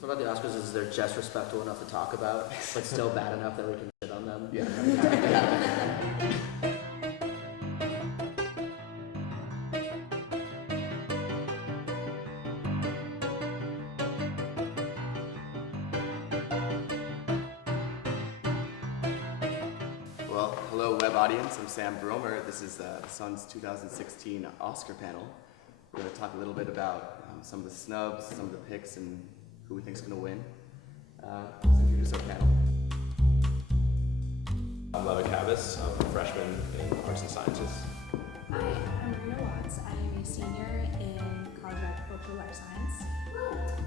So about the Oscars is they're just respectful enough to talk about, but still bad enough that we can shit on them. Yeah. Well, hello web audience, I'm Sam Bromer. This is the Sun's 2016 Oscar panel. We're going to talk a little bit about some of the snubs, some of the picks, and who we think is going to win. Let's introduce our panel. I'm Levitt Cavus. I'm a freshman in Arts and Sciences. Hi, I'm Marina Watts. I am a senior in College of Agricultural Life Science.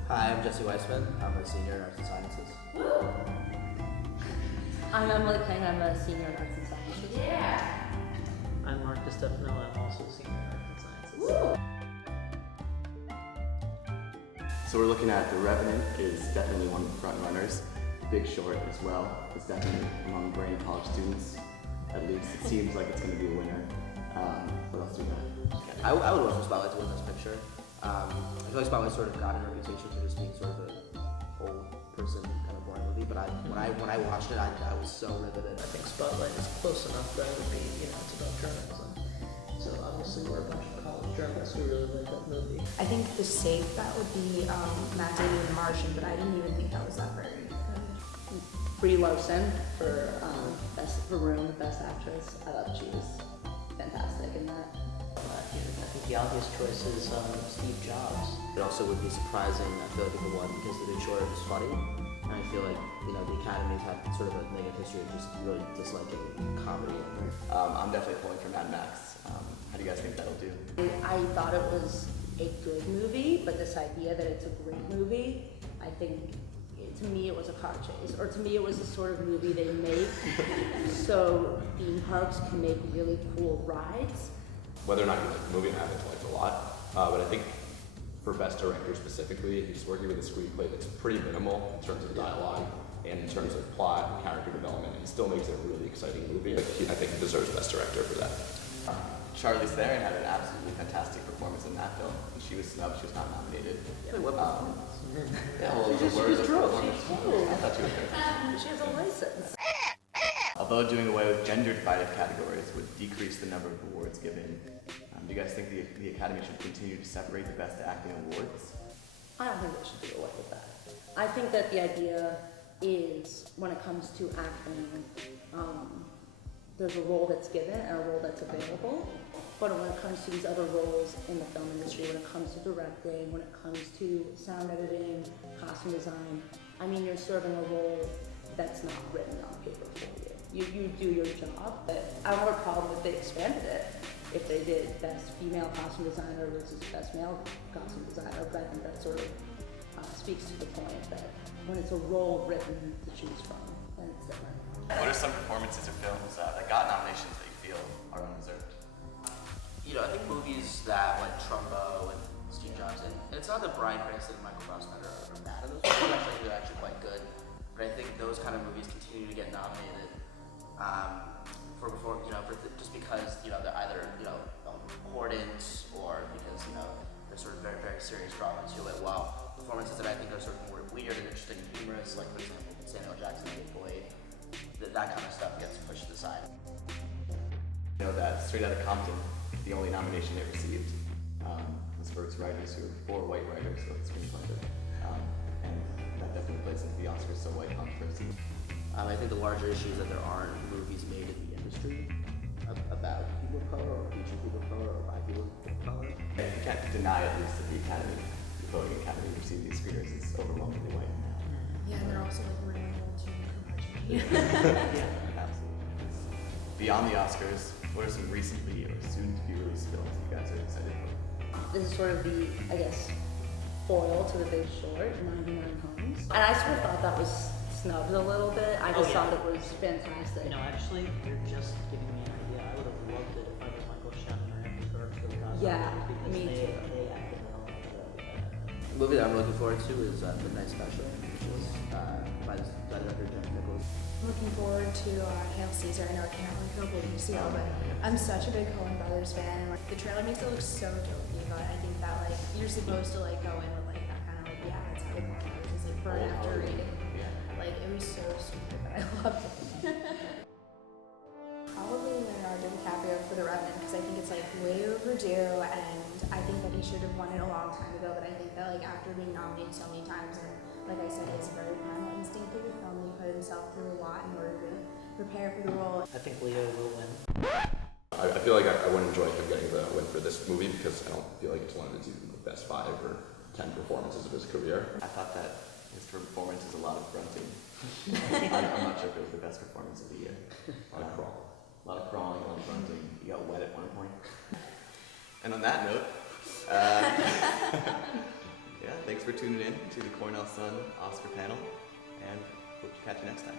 Hi, I'm Jesse Weissman. I'm a senior in Arts and Sciences. I'm Emily Kang. I'm a senior in Arts and Sciences. Yeah! I'm Mark DiStefano. I'm also a senior in Arts and Sciences. So we're looking at The Revenant is definitely one of the front runners. Big Short as well is definitely among brain college students. At least it seems like it's going to be a winner. What else do you got? I would want for Spotlight to win this picture. I feel like Spotlight sort of got a reputation for just being sort of an old person kind of boring movie, but when I watched it, I was so riveted. I think Spotlight is close enough that it would be, it's about journalism. So obviously we're a bunch of college journalists who really like that movie. I think the safe bet would be Matt Damon in The Martian, but I didn't even think that was that very good. Brie Larson for Room, Best Actress. I thought she was fantastic in that. I think the obvious choice is Steve Jobs. It also would be surprising, I feel like, if it won because The Big Short is funny. And I feel like, the Academy's had sort of a negative history of just really disliking comedy. I'm definitely pulling for Mad Max. How do you guys think that'll do? I thought it was a good movie, but this idea that it's a great movie, I think, to me it was a car chase, or to me it was the sort of movie they make so theme parks can make really cool rides. Whether or not you like the movie, and I haven't liked it a lot, but I think for Best Director specifically, he's working with a screenplay that's pretty minimal in terms of dialogue and in terms of plot and character development, and still makes it a really exciting movie. I think he deserves Best Director for that. Charlize Theron had an absolutely fantastic performance in that film. She was snubbed, she was not nominated. Wait, what performance? Yeah, well, She was drunk. I thought she was good. She has a license. Although doing away with gender-divided categories would decrease the number of awards given, do you guys think the Academy should continue to separate the Best Acting awards? I don't think they should do away with that. I think that the idea is when it comes to acting, there's a role that's given and a role that's available. But when it comes to these other roles in the film industry, when it comes to directing, when it comes to sound editing, costume design, you're serving a role that's not written on paper for you. You do your job, but I don't have a problem if they expanded it. If they did Best Female Costume Designer versus Best Male Costume Designer, but I think that sort of speaks to the point that when it's a role written to choose from, then it's different. What are some performances or films that got nominations that you feel are undeserved? I think movies that like Trumbo and Steve Jobs, and it's not that Bryan Cranston and Michael Fassbender are bad in those movies. They're actually quite good. But I think those kind of movies continue to get nominated just because they're either important or because they're sort of very very serious drama to it. While performances that I think are sort of more weird and interesting and humorous, like for example Samuel Jackson and Big Boy, that kind of stuff gets pushed aside. That Straight Outta Compton, the only nomination it received was for its writers, who were 4 white writers with the screenplay. And that definitely plays into the Oscars so white controversy. I think the larger issue is that there aren't movies made in the industry about people of color or feature people of color or by people of color. And you can't deny at least that the Academy, the voting Academy, received these screeners is overwhelmingly white now. Yeah, and they're also like running to commercial. Yeah, absolutely. Beyond the Oscars, what are some recently or soon-to-be released films that you guys are excited for? This is sort of the, foil to The Big Short, 99 Homes. And I sort of thought that was snubbed a little bit. I just thought it was fantastic. Actually, you're just giving me an idea. I would have loved it if either Michael Shannon or Andy Garfield got Yeah, because me they too. acted well. The movie that I'm looking forward to is Midnight Special, which was by director Jeff Nichols. I'm looking forward to Hail Caesar. I know it came out like a couple weeks ago, but I'm such a big Coen Brothers fan. The trailer makes it look so jokey, but I think that you're supposed to go in with that kind of it's how the Coen Brothers is stupid, but I loved it. Probably Leonardo DiCaprio for The Revenant because I think it's like way overdue, and I think that he should have won it a long time ago. But I think that like after being nominated so many times, and like I said, he has a very primal instinct for the film. He put himself through a lot in order to prepare for the role. I think Leo will win. I feel like I wouldn't enjoy him getting the win for this movie because I don't feel like it's one of his even the best 5 or 10 performances of his career. I thought that his performance was a lot of grunting. I'm not sure if it was the best performance of the year. A lot of crawl. A lot of crawling, a lot of grunting. You got wet at one point. And on that note, yeah, thanks for tuning in to the Cornell Sun Oscar panel, and hope to catch you next time.